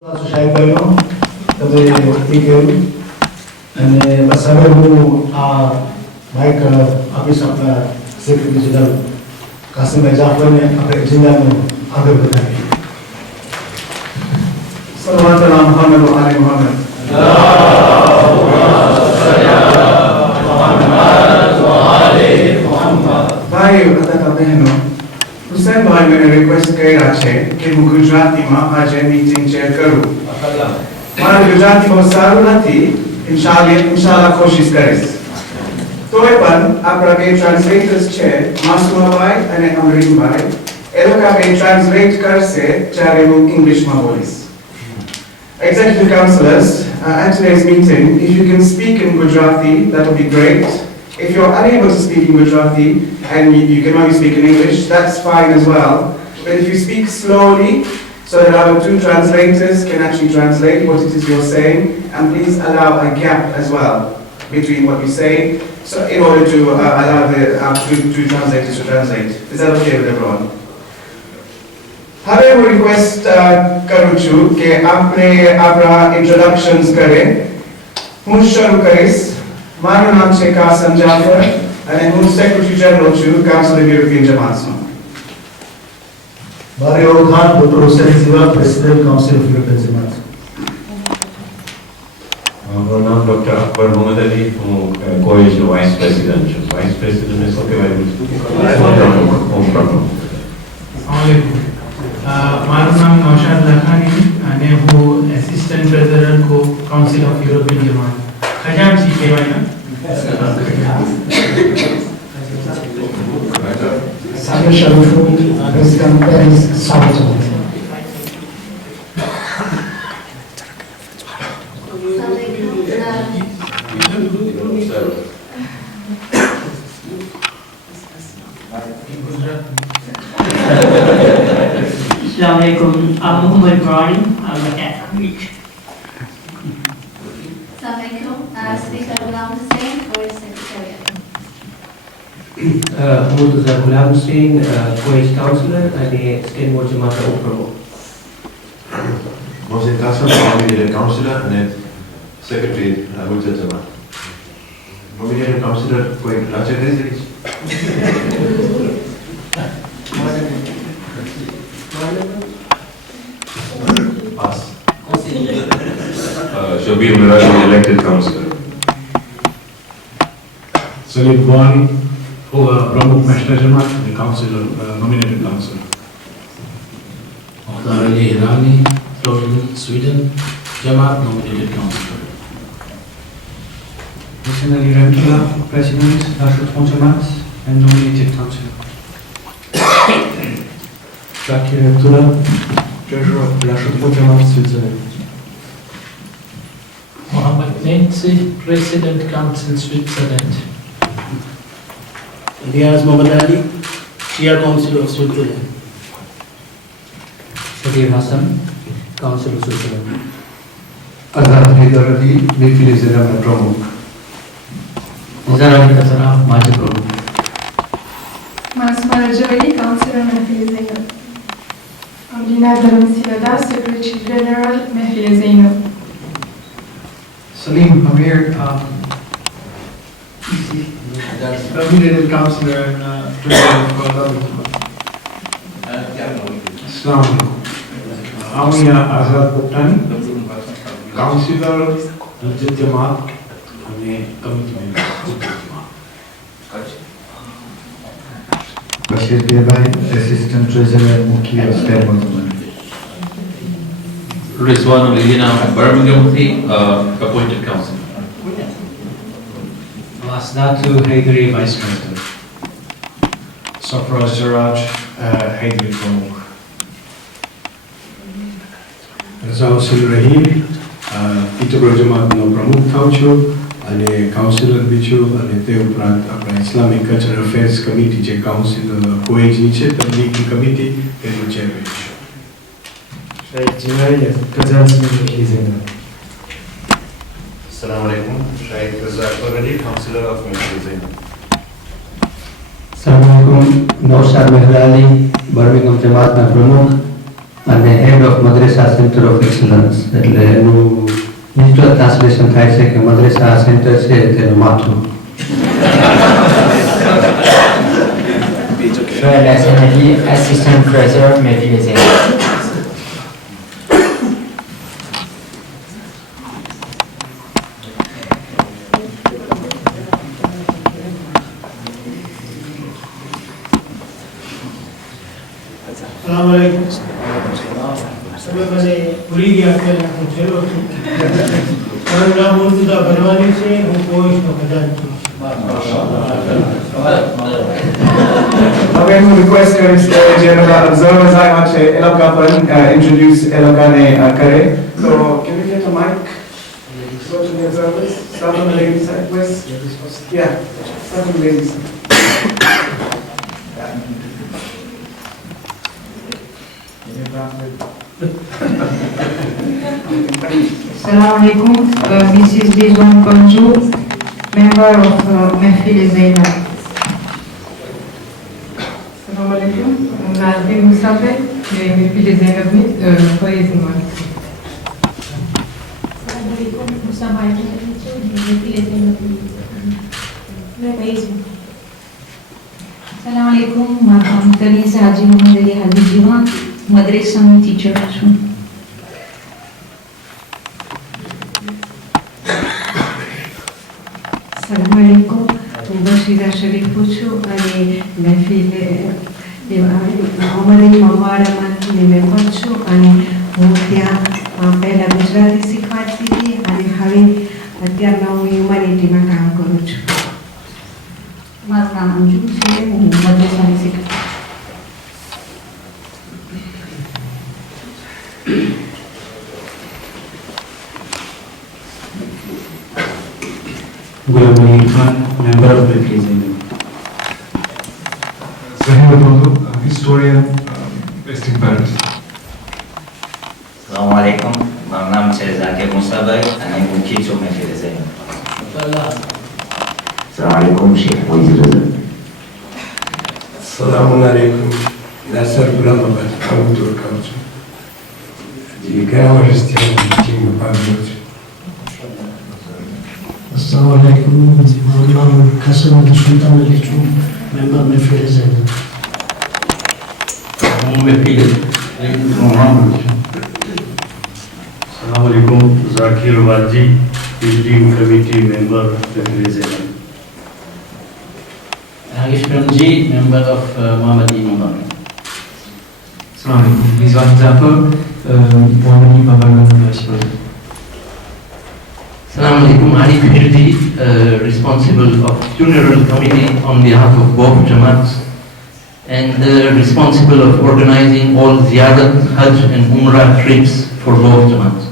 Saya kayo, tapi tinggal, અને બસ હવે હું આ માઇક આપીશ આપણા સેક્રેટરી જનરલ કાસિમભાઈ જાફરને આપણે જિલ્લાનું આગળ વધારીએ. સલ્લલ્લાહુ અલા મુહમ્મદ વ આલે મુહમ્મદ. ભાઈઓ તથા બહેનો, હુસૈનભાઈ મને રિક્વેસ્ટ કર્યા છે કે હું ગુજરાતીમાં આજે મીટિંગ ચેર કરું. મારું ગુજરાતી બહુ સારું નથી, ઇન્શાલ્લાહ કોશિશ કરીશ. તોય પણ આપણા બે ટ્રાન્સલેટર્સ છે, માસુમાભાઈ અને અમરીનભાઈ, એ લોકો બે ટ્રાન્સલેટ કરશે જ્યારે હું ઇંગ્લિશમાં બોલીશ. Executive councillors, at today's meeting, if you can speak in Gujarati, that would be great. If you're unable to speak in Gujarati and you can only speak in English, that's fine as well. But if you speak slowly, so that our two translators can actually translate what it is you're saying, and please allow a gap as well between what you say, so in order to allow our two translators to translate. Is that okay with everyone? હવે હું request કરું છું કે આપણે આપણા ઇન્ટ્રોડક્શન્સ કરે. હું શરૂ કરીશ. મારું નામ છે કાસમ જાફર અને હું સેક્રેટરી જનરલ છું કાઉન્સિલ ઓફ યુરોપિયન જમાતનો. Mario Khan, Dr. Hussain Siva, President, Council of European Jamaat. मेरा नाम डॉक्टर अकबर मोहम्मद अली, हूँ कोएज वाइस प्रेसिडेंट છું. વાઇસ પ્રેસિડેન્ટ ને સૌથી વાઇસ મારું નામ નૌશાદ લખાણી અને હું એસિસ્ટન્ટ પ્રેસિડેન્ટ કો કાઉન્સિલ ઓફ યુરોપિયન જમાત ખજાનચી કહેવાય ને સામે શરૂ પ્રેસિડેન્ટ પેરિસ સ્વાગત છે. Assalamualaikum. I'm Muhammad Ibrahim. I'm a Catholic. Assalamualaikum. Speaker Ghulam Hussain for Secretariat. Murtaza Ghulam Hussain, Kuwait Councillor and Stenmore Jamaat Uppermo. Mohsin Qasim, nominated councillor and secretary Murtaza Jamaat. Nominated councillor Kuwait Raja Residence. Pass. Shabir Miraj, elected councillor. Salib Bwani, who Pramukh Mashta Jamaat, the councillor, nominated councillor. Mukhtar Ali Irani, Florida, Sweden, Jamaat, nominated councillor. Hussain Ali Ramkila, President, Rashid Jamaat, and nominated councillor. Shakir Abdullah, Treasurer of Rashid Jamaat, Switzerland. Mohammed Menzi, President, Council, Switzerland. Diaz Mohammad Ali, Shia Council of Switzerland. Shadir Hassan, Council of Switzerland. Azhar Haidar Ali, Nifli Zirama Pramukh. Nizar Ali Qatara, Maji Pramukh. Masma Rajawali, Councillor Mehfil Zainab. Amrina Dharam Sirada, Secretary General Mehfil Zainab. Salim Amir, nominated councillor and President of Islam. Amia Azad Bhuttani, councillor Rajat Jamaat and committee member. Bashir Bhai, Assistant Treasurer, Mukhi of Stenmore. Rizwan Ulina, Birmingham, appointed councillor. Masnatu Haidari, Vice President. Safra Siraj, Haidari Pramukh. Raza Hussain Rahim, Peterborough Jamaat નો પ્રમુખ થાઉં છું અને councillor બી છું અને તે ઉપરાંત આપણા Islamic cultural affairs committee જે કાઉન્સિલ કોએજની છે તબલીગી કમિટી તેનું ચેરમેન છું. Shaykh Jinayat, Kazaz Mehfil Zainab. Assalamu alaikum. Shaykh Razak Ali, councillor of Mehfil Zainab. Assalamualaikum. Naushad Mehrali, Birmingham Jamaat na Pramukh અને હેડ ઓફ મદ્રેસા સેન્ટર ઓફ એક્સલન્સ, એટલે એનું literal translation થાય છે કે મદ્રેસા સેન્ટર છે તેનું માથું. Joël Hassanali, Assistant Treasurer, Mehdi Zainab. Assalamualaikum. Sebelumnya beri dia kerana celo tu. Kalau dah mula sudah berwani sih, hukum itu kerja. હવે હું રિક્વેસ્ટ કરીશ કે જે બધા observers આવ્યા છે એ લોકો પણ introduce એ લોકોને કરે. So can we get a mic? Go to the observers. Start on the ladies side, please. Yeah, start on the ladies side. Assalamualaikum. This is Rizwan Konju, member of Mehfil Zainab. Assalamualaikum. Nazim Musafe, Mehfil Zainab में Faiz Iman. Assalamualaikum. Musa Bhaji, Mehfil Zainab में Faiz. Assalamualaikum. Makam Tanis Haji Muhammad Ali Haji Jiwan, madrasa में teacher છું. Assalamualaikum. હું બશીરા શરીફ છું અને મહેફિલ અમારી મવાડામાં member છું અને હું ત્યાં પહેલાં ગુજરાતી શીખવાડતી હતી અને હવે અત્યારમાં હું હ્યુમાનિટીમાં કામ કરું છું. મારું નામ અંજુ છે, હું મદ્રેસાની શીખવાડું. Gulam Ali Khan, member of the Zainab. Zahir Abdul, historian, based in Paris. Assalamualaikum. મારું નામ છે ઝાકિર મુસાભાઈ અને હું મુખી છું મહેફિલ ઝૈનબ. Assalamualaikum, Sheikh Faiz Reza. Assalamualaikum, Nasser Gulam Abad, Autor Council. Jika Christian teaching about Assalamualaikum. મારું નામ કાસમ સુલતાન અલી છું, member Mehfil Zainab. હું મહેફિલ ઝૈનબ છું. Assalamualaikum, Zakir Waji, Building Committee member Mehfil Zainab. Harish Premji, member of Mohammadi Imam. Assalamualaikum. Rizwan Zafar, Mohammadi Babagan National. Assalamualaikum, Arif Hirdi, responsible of funeral committee on behalf of both Jamaats and responsible of organizing all Ziyarat, Hajj and Umrah trips for both Jamaats.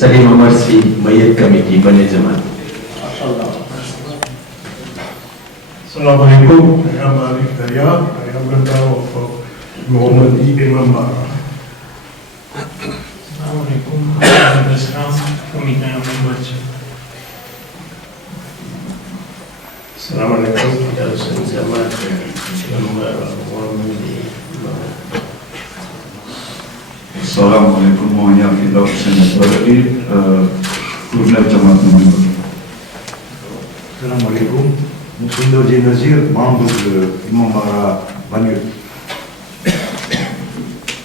Salim Amarsi, Mayyat Committee, Bane Jamaat. Assalamualaikum, I am Arif Darya, I am member of Mohammadi Imam Bara. Assalamualaikum. Basram, committee member છું. Assalamualaikum, Darussan Jamaat, member of Mohammadi Imam. Assalamualaikum, Mohanya Fidau Senatari, Kurna Jamaat member. Assalamualaikum, Musundoji Nazir, member Imam Bara Banyu.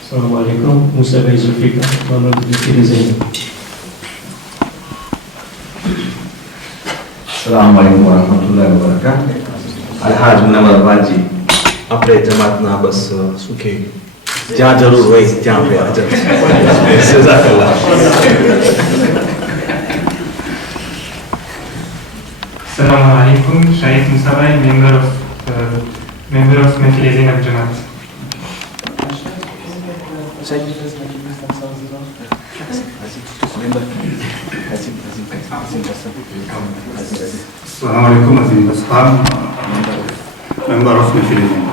Assalamualaikum. Musa Bhai Zulfikar, member of the Mehfil Zainab. Assalamualaikum warahmatullahi wabarakatuh. Alhaj Munawar Baji, આપણે જમાતના બસ શું કે જ્યાં જરૂર હોય ત્યાં આપણે હાજર છે. જઝાકલ્લાહ. Assalamualaikum. Shaikh Musabai, member of Mehfil Zainab Jamaat. Assalamualaikum, Azim Baskhar, member of Mehfil Zainab.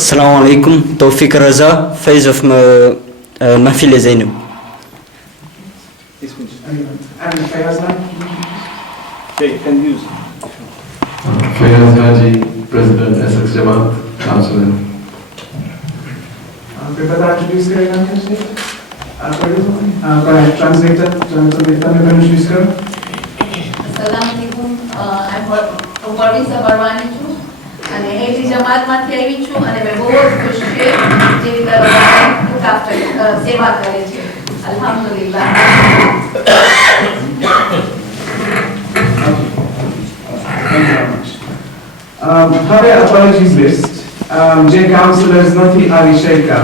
Assalamualaikum, Tawfiq Raza, Faiz of Mehfil Zainab. And Fayaz Naik? Okay, can use. Fayaz Haji, President, Essex Jamaat, Councillor. कोई पता introduce करेगा मुझे? Correct. Translator में introduce करो. Assalamualaikum. I'm Parvisa Barwani છું અને એજી જમાતમાંથી આવી છું અને મેં બહુ જ ખુશ છું જે રીતે સેવા કરે છે. અલ્હમ્દુલિલ્લાહ. હવે apologies list. જે councillors નથી આવી શક્યા.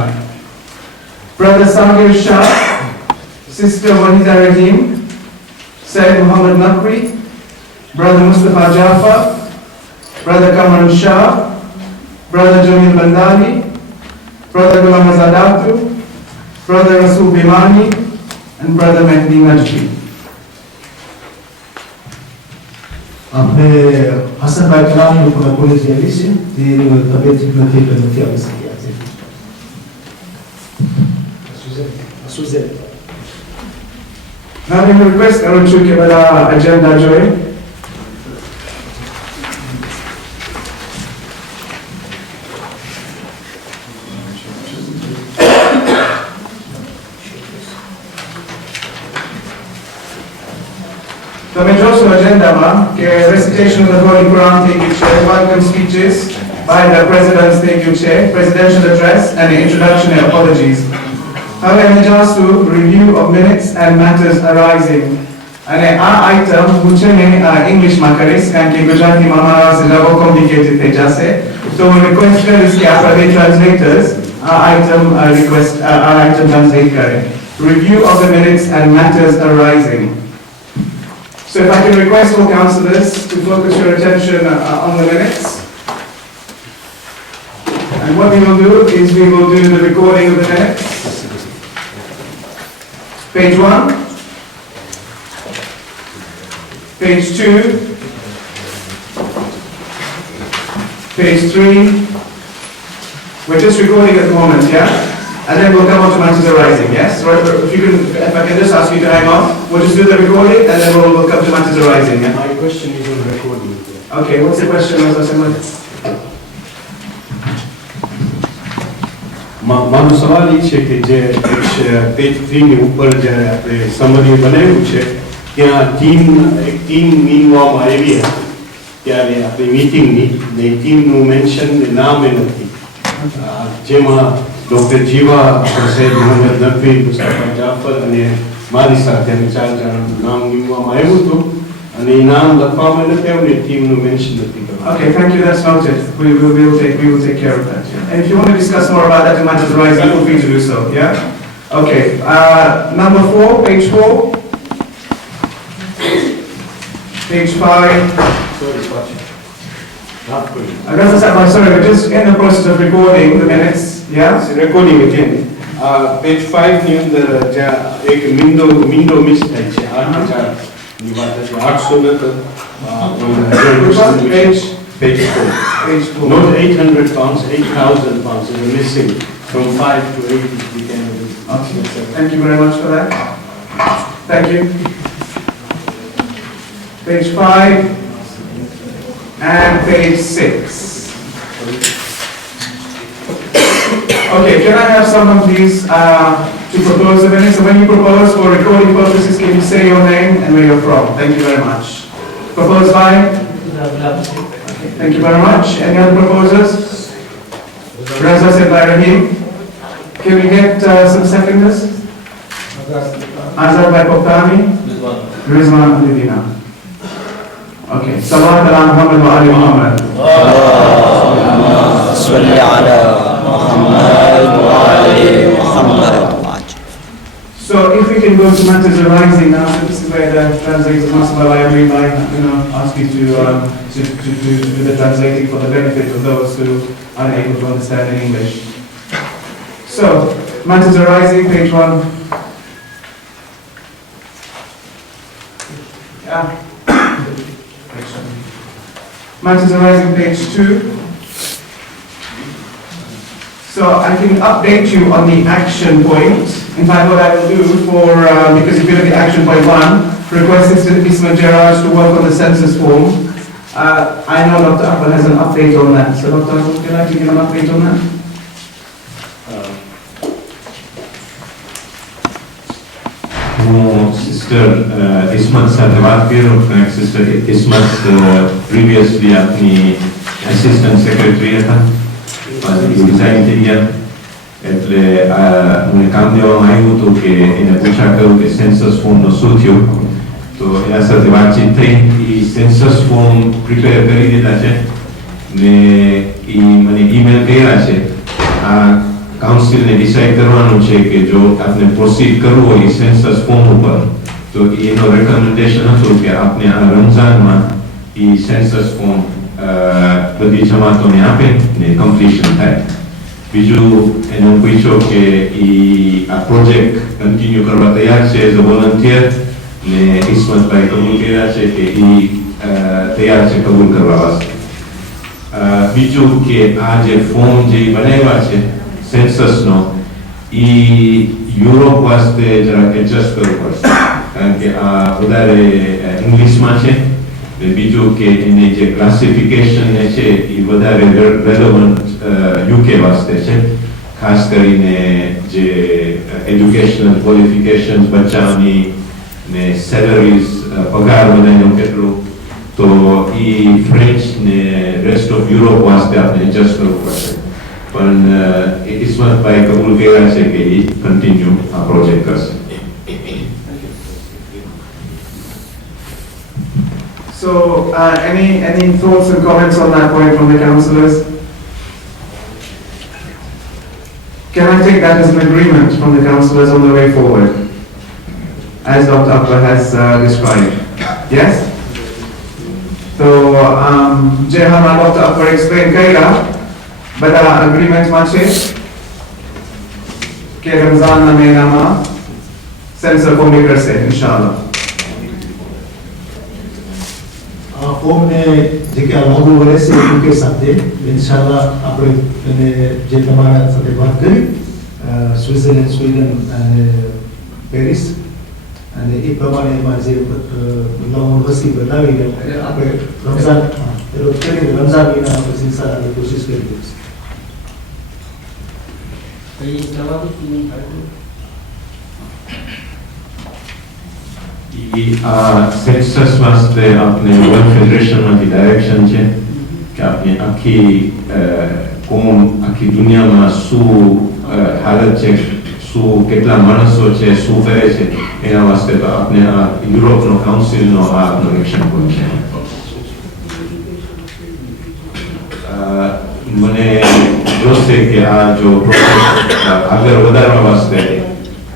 Brother Sagir Shah, Sister Wahida Rahim, Sayyid Muhammad Naqvi, Brother Mustafa Jafar, Brother Kamal Shah, Brother Jamil Bandali, Brother Ghulam Azad Abdu, Brother Rasul Bimani, and Brother Mehdi Najmi. આપણે હસનભાઈ કલામી ઉપર police આવી છે તે તબિયત ઠીક નથી એટલે નથી આવી શક્યા છે. Now we request કરું છું કે બધા agenda જોઈએ. તમે જોશો એજન્ડામાં કે recitation of the Holy Quran થઈ ગયું છે, welcome speeches by the presidents થઈ ગયું છે, presidential address and introductory apologies. હવે અમે જાશું review of minutes and matters arising. અને આ item હું છે ને ઇંગ્લિશમાં કરીશ કારણ કે ગુજરાતીમાં મારા વાસ્તે બહુ complicated થઈ જશે. તો હું request કરીશ કે આપણા બે translators આ item translate કરે. Review of the minutes and matters arising. So if I can request all councillors to focus your attention on the minutes. And what we will do is we will do the recording of the minutes. Page 1, page 2, page 3. We're just recording at the moment, yeah? And then we'll come on to matters arising, yes? Right, if I can just ask you to hang on, we'll just do the recording and then we'll come to matters arising, yeah? My question is on recording. Okay, what's the question, Mr. Simon? મારો સવાલ એ છે કે જે page 3 ની ઉપર જ્યારે આપણે summary બનાવ્યું છે ત્યાં એક ટીમ મીનવામાં આવી હતી ત્યારે આપણી મીટિંગની ને ટીમનું મેન્શન નામે નથી જેમાં ડૉક્ટર જીવા સૈયદ મોહમ્મદ નકવી મુસ્તફા જાફર અને મારી સાથે અમે 4 જણાનું નામ નીમવામાં આવ્યું હતું અને એ નામ લખવામાં નથી આવ્યું ને ટીમનું મેન્શન નથી કર્યું. Okay, thank you, that's noted. We will take care of that. Yeah. And if you want to discuss more about that in matters arising, feel free to do so, yeah? Okay, number 4, page 4. Page 5. Sorry, we're just in the process of recording the minutes, yeah? Recording again. Page 5 ની અંદર જ્યાં એક મિંડો miss થાય છે 8,000 ની વાત છે 800 નતો page 4. Page 4. Not 800 pounds, 8,000 pounds is missing from 5 to 8 it became. Okay, thank you very much for that. Thank you. Page 5 and page 6. Okay, can I have someone please to propose the minutes? And when you propose for recording purposes, can you say your name and where you're from? Thank you very much. Proposed by? Okay, thank you very much. Any other proposers? Raza said by Rahim. Can we get some seconders? Azad by Poktani? Rizwan Alidina. Okay. Salawat ala Muhammad wa ali Muhammad. Salli ala Muhammad wa ali Muhammad. So if we can go to matters arising now, so this is where the translators must I really like, ask you to do the translating for the benefit of those who are unable to understand in English. So, matters arising, page 1. Yeah. Matters arising, page 2. So I can update you on the action point. In fact, what I will do because if you look at action point 1, request Ismail Gerard to work on the census form. I know Dr. Akbar has an update on that. So Dr. Akbar, would you like to give an update on that? Sister Ismat साथ बात कर sister Ismat previously अपनी assistant secretary था resign થઈ ગયા એટલે મને કામ દેવામાં આવ્યું હતું કે એને પૂછા કરું કે સેન્સસ ફોર્મનું શું થયું તો એના સાથે વાતચીત થઈ એ સેન્સસ ફોર્મ પ્રિપેર કરી દીધા છે ને એ મને ઈમેલ કર્યા છે આ કાઉન્સિલને ડિસાઇડ કરવાનું છે કે જો આપને પ્રોસીડ કરવું હોય સેન્સસ ફોર્મ ઉપર તો એનો રેકમેન્ડેશન હતું કે આપને આ રમઝાનમાં એ સેન્સસ ફોર્મ બધી જમાતોને આપે ને કમ્પ્લીશન થાય બીજું એનો પૂછ્યો કે આ પ્રોજેક્ટ કન્ટિન્યુ કરવા તૈયાર છે એઝ અ વોલન્ટિયર ને ઇસ્મતભાઈ કબૂલ કર્યા છે કે એ તૈયાર છે કબૂલ કરવા વાસ્તે બીજું કે આ જે ફોર્મ જે બનાવ્યા છે સેન્સસનો એ યુરોપ વાસ્તે જરા એડજસ્ટ કરવું પડશે કારણ કે આ વધારે ઇંગ્લિશમાં છે ને બીજું કે એની જે ક્લાસિફિકેશન છે એ વધારે રેલેવન્ટ યુકે વાસ્તે છે ખાસ કરીને જે એજ્યુકેશનલ ક્વોલિફિકેશન્સ બચ્ચાઓની ને સેલરીઝ પગાર બધાનો કેટલું તો એ ફ્રેન્ચ ને રેસ્ટ ઓફ યુરોપ વાસ્તે આપણે એડજસ્ટ કરવું પડશે પણ ઇસ્મતભાઈ કબૂલ કર્યા છે કે એ કન્ટિન્યુ આ પ્રોજેક્ટ કરશે. So, any thoughts and comments on that point from the councillors? Can I take that as an agreement from the councillors on the way forward, as Dr. Akbar has described? Yes? So, Jehan and Dr. Akbar explained Kaira, but agreement mache ke Ramzan na mehina ma sensor form karse inshallah. Form ને જે કે લાગુ વરે છે UK સાથે ઇન્શાલ્લાહ આપણે એને જે તમારા સાથે વાત કરી સ્વિટ્ઝરલેન્ડ સ્વીડન અને પેરિસ અને એ પ્રમાણે એમાં જે નવું વસ્તી બનાવી આપણે રમઝાન રમઝાન મહિના પછી ઇન્શાલ્લાહ આપણે કોશિશ કરી સેન્સસ વાસ્તે આપણે વર્લ્ડ ફેડરેશનમાંથી ડાયરેક્શન છે કે આપણે આખી કોમ આખી દુનિયામાં શું હાલત છે શું કેટલા માણસો છે શું કરે છે એના વાસ્તે તો આપણે આ યુરોપનો કાઉન્સિલનો આ આપણો એક્શન પોઈન્ટ છે. મને જોશે કે આ જો પ્રોસેસ આગળ વધારવા વાસ્તે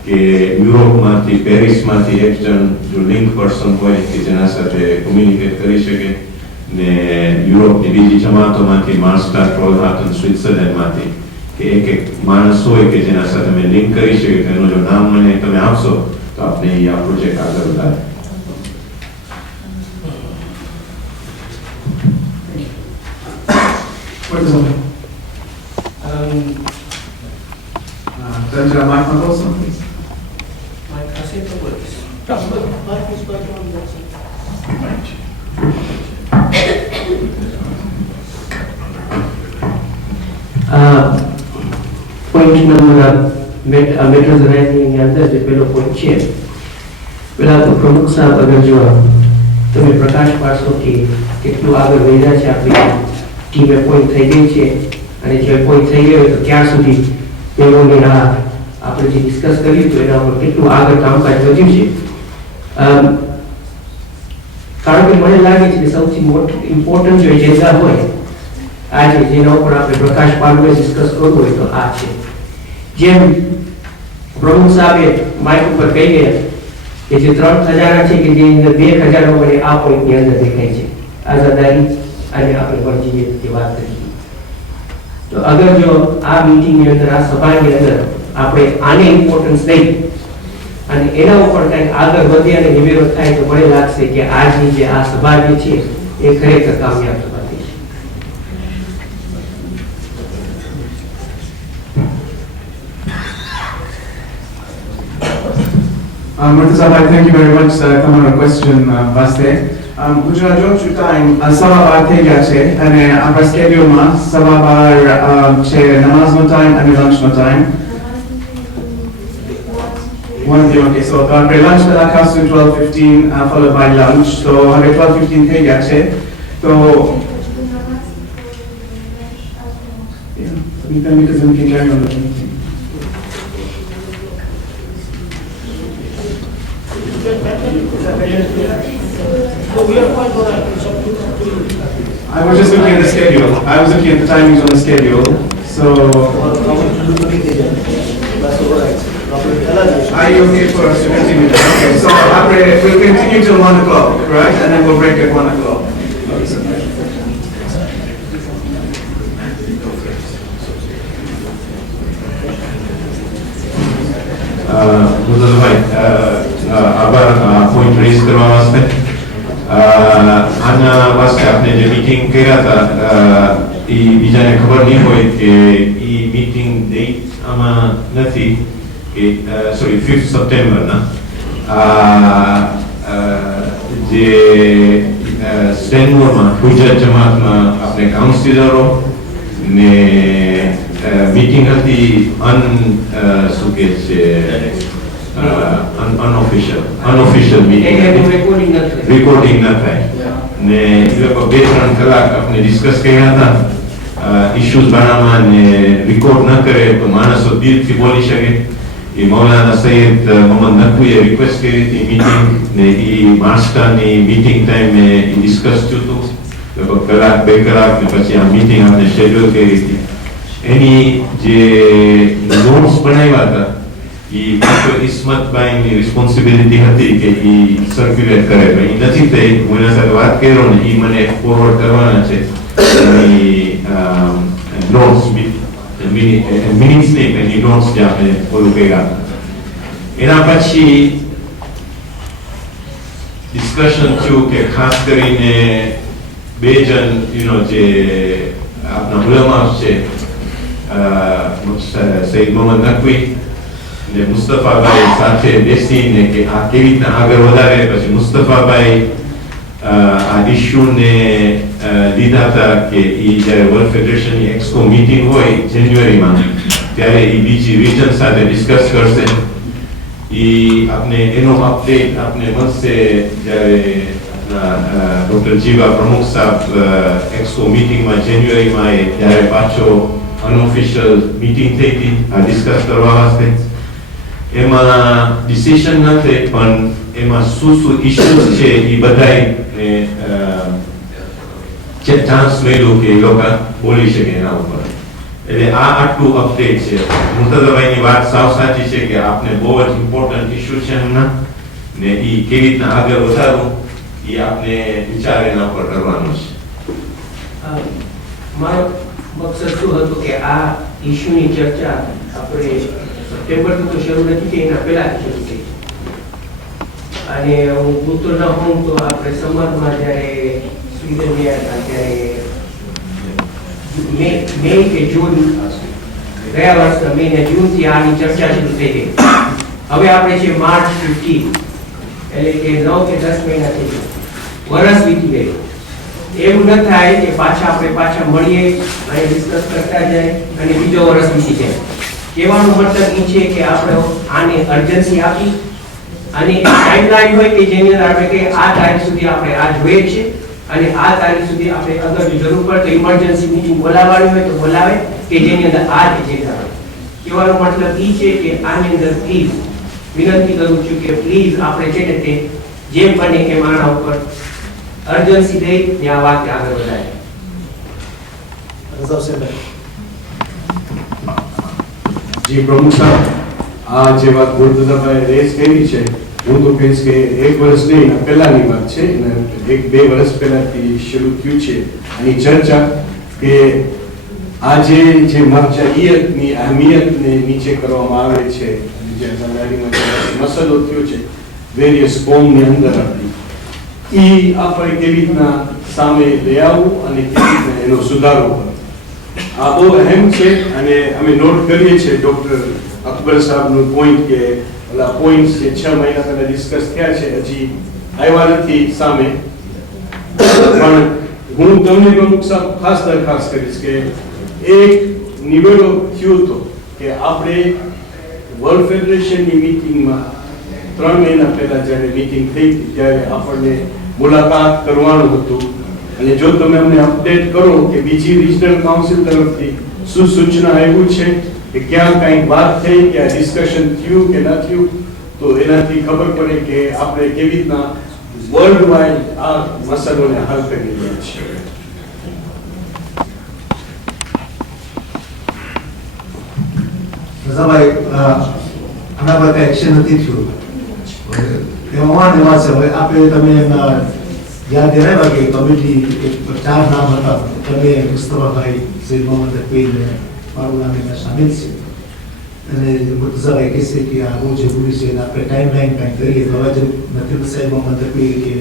કે યુરોપમાંથી પેરિસમાંથી એક જણ જો લિંક પર્સન હોય કે જેના સાથે કોમ્યુનિકેટ કરી શકે ને યુરોપની બીજી જમાતોમાંથી માર્સ્ટા ટ્રોલહાટન સ્વિટ્ઝરલેન્ડમાંથી કે એક માણસ હોય કે જેના સાથે મેં લિંક કરી શકે તેનું જો નામ મને તમે આપશો તો આપણે આ પ્રોજેક્ટ આગળ વધારે. Tanjira, mic also, please. Point number મેટ્રોઝરાઇઝની અંદર જે પહેલો પોઈન્ટ છે પહેલા તો પ્રમુખ સાહેબ અગર જો તમે પ્રકાશ પાડશો કે કેટલું આગળ વધ્યા છે આપણી ટીમ એપોઇન્ટ થઈ ગઈ છે અને જે એપોઇન્ટ થઈ ગયો તો ક્યાં સુધી તેઓને આપણે જે ડિસ્કસ કર્યું હતું એના ઉપર કેટલું આગળ કામકાજ વધ્યું છે કારણ કે મને લાગે છે કે સૌથી મોટું ઇમ્પોર્ટન્ટ જો એજન્ડા હોય આજે જેના ઉપર આપણે પ્રકાશ પાડવો ડિસ્કસ કરવું હોય તો આ છે જેમ પ્રમુખ સાહેબે માઇક ઉપર કહી ગયા કે જે 3 ખજાના છે કે જે અંદર 2 ખજાનો મને આ પોઈન્ટની અંદર દેખાય છે આઝાદારી અને આપણે વર્જીએ જે વાત કરી તો અગર જો આ મીટિંગની અંદર આ સભાની અંદર આપણે આને ઇમ્પોર્ટન્સ દઈ અને એના ઉપર કંઈક આગળ વધે અને નિવેડો થાય તો મને લાગશે કે આજની જે આ સભા જે છે એ ખરેખર કામયાબ સભા થઈ છે. Murtaza bhai, thank you very much તમારો question વાસ્તે. ગુજરાત જો છું ટાઈમ 12:15 થઈ ગયા છે અને આપણા સ્કેડ્યુલમાં 12:15 છે નમાઝનો ટાઈમ અને લંચનો ટાઈમ. 1 p.m. Okay, so આપણે લંચ પહેલા ખાશું 12:15 followed by lunch. So હવે 12:15 થઈ ગયા છે. તો you can carry on the meeting. I was just looking at the schedule. I was looking at the timings on the schedule. So, are you okay for us to continue? Okay, so we'll continue till 1 o'clock, right? And then we'll break at 1 o'clock. મુઝલભાઈ આભાર point rays કરવા વાસ્તે. આના વાસ્તે આપણે જે meeting કર્યા હતા એ બીજાને ખબર નહીં હોય કે એ મીટિંગ ડેટ આમાં નથી કે સોરી 5 સપ્ટેમ્બરના જે સ્ટેનમોરમાં ગુજરાત જમાતમાં આપણે કાઉન્સિલરો ને મીટિંગ હતી શું કે છે અનઓફિશિયલ મીટિંગ રેકોર્ડિંગ ન થાય ને એ લોકો 2-3 કલાક આપણે ડિસ્કસ કર્યા હતા ઇશ્યુઝ બારામાં ને રેકોર્ડ ન કરે તો માણસો દિલથી બોલી શકે. એ મૌલાના સૈયદ મોહમ્મદ નકવીએ રિક્વેસ્ટ કરી હતી મીટિંગ ને એ માસ્ટરની મીટિંગ ટાઈમે ડિસ્કસ થયું હતું લગભગ કલાક 2 કલાક ને પછી આ મીટિંગ આપણે શેડ્યુલ કરી હતી. એની જે નોટ્સ બનાવ્યા હતા એ ડોક્ટર ઇસ્મતભાઈની રિસ્પોન્સિબિલિટી હતી કે એ સર્ક્યુલેટ કરે પણ એ નથી થઈ. હું એના સાથે વાત કર્યો ને એ મને ફોરવર્ડ કરવાના છે નોટ્સ મિનિટ્સ નહીં એની નોટ્સ જે આપણે ઓલું કર્યા. એના પછી ડિસ્કશન થયું કે ખાસ કરીને 2 જણ જે આપણા ઉલમા છે સૈયદ મોહમ્મદ નકવી ને મુસ્તફાભાઈ સાથે બેસીને કે આ કેવી રીતના આગળ વધારે. પછી મુસ્તફાભાઈ આ ઇશ્યુને લીધા હતા કે એ જ્યારે વર્લ્ડ ફેડરેશનની એક્સકો મીટિંગ હોય જાન્યુઆરીમાં ત્યારે એ બીજી રિજન સાથે ડિસ્કસ કરશે. એ આપણે એનો અપડેટ આપણે મળશે જ્યારે ડોક્ટર જીવા પ્રમુખ સાહેબ એક્સકો મીટિંગમાં જાન્યુઆરીમાં જ્યારે પાછો અનઓફિશિયલ મીટિંગ થઈ હતી આ ડિસ્કસ કરવા વાસ્તે. એમાં ડિસિઝન ન થઈ પણ એમાં શું ઇશ્યુઝ છે એ બધાને ચાન્સ મળ્યું કે એ લોકો બોલી શકે એના ઉપર. એટલે આ આટલું અપડેટ છે. મુર્તઝાભાઈની વાત સાવ સાચી છે કે આપણે બહુ જ ઇમ્પોર્ટન્ટ ઇશ્યુ છે એમના ને એ કેવી રીતના આગળ વધારવું એ આપણે વિચાર એના ઉપર કરવાનો છે. મારો મકસદ શું હતું કે આ ઇશ્યુની ચર્ચા આપણે સપ્ટેમ્બરથી તો શરૂ નથી થઈ, એના પહેલાથી શરૂ થઈ. અને હું પૂછતો ન હોઉં તો આપણે સમરમાં જ્યારે સ્વીડન ગયા હતા ત્યારે મે કે જૂન ગયા વર્ષના મે ને જૂનથી આની ચર્ચા શરૂ થઈ ગઈ. હવે આપણે છે માર્ચ 15 એટલે કે 9 કે 10 મહિના થઈ ગયા, વર્ષ વીતી ગયું. એવું ન થાય કે પાછા મળીએ અને ડિસ્કસ કરતા જાય અને બીજો વર્ષ વીતી જાય. કહેવાનો મતલબ એ છે કે આપણે આને અર્જન્સી આપી અને ટાઈમલાઈન હોય કે જેની અંદર આપણે કે આ તારીખ સુધી આપણે આ જોઈએ છે અને આ તારીખ સુધી આપણે અગર જરૂર પડે તો ઇમરજન્સી મીટિંગ બોલાવવાની હોય તો બોલાવે કે જેની અંદર આ એજન્ડા હોય. કહેવાનો મતલબ એ છે કે આની અંદર પ્લીઝ વિનંતી કરું છું કે પ્લીઝ આપણે છે ને તે જેમ બને એમ આના ઉપર અર્જન્સી દઈ ત્યાં વાત આગળ વધારે. જી પ્રમુખ સાહેબ, આ જે વાત મુર્તઝાભાઈ રેસ કરી છે હું તો કહીશ કે 1 વર્ષ નહીં પહેલાની વાત છે અને 1-2 વર્ષ પહેલાથી શરૂ થયું છે આની ચર્ચા કે આજે જે મરજાઈયતની અહેમિયતને નીચે કરવામાં આવે છે જે સંગાડીમાં મસલો થયો છે વેરિયસ ફોર્મની અંદર આપણી એ આપણે કેવી રીતના સામે લઈ આવવું અને કેવી રીતના એનો સુધારો કરવો આ બહુ અહેમ છે. અને અમે નોટ કરીએ છીએ ડૉક્ટર અકબર સાહેબનું પોઈન્ટ કે ઓલા પોઈન્ટ્સ જે 6 મહિના પહેલા ડિસ્કસ થયા છે હજી આવ્યા નથી સામે, પણ હું તમને પ્રમુખ સાહેબ ખાસ દરખાસ્ત કરીશ કે એક નિવેડો થયો હતો કે આપણે વર્લ્ડ ફેડરેશનની મીટિંગમાં 3 મહિના પહેલા જ્યારે મીટિંગ થઈ હતી ત્યારે આપણને મુલાકાત કરવાનું હતું, અને જો તમે અમને અપડેટ કરો કે બીજી રિજનલ કાઉન્સિલ તરફથી શું સૂચના આવ્યું છે કે ક્યાં કંઈ વાત થઈ કે ડિસ્કશન થયું કે ન થયું, તો એનાથી ખબર પડે કે આપણે કેવી રીતના વર્લ્ડ વાઇડ આ મસલોને હલ કરી રહ્યા છીએ. રઝાભાઈ આના પર કઈ એક્શન નથી થયું એમાં એવા છે. હવે આપણે તમે યાદ દેવાય કે કમિટી 4 નામ હતા, તમે મુસ્તફાભાઈ, સૈયદ મોહમ્મદ તકવીર, મારું નામ એમાં શામિલ છે, અને મુર્તઝાભાઈ કહેશે કે આ બહુ જરૂરી છે અને આપણે ટાઈમ લાઈન કાંઈ કરીએ તો હવે નકીબ સાહેબ મોહમ્મદ તકવીર કે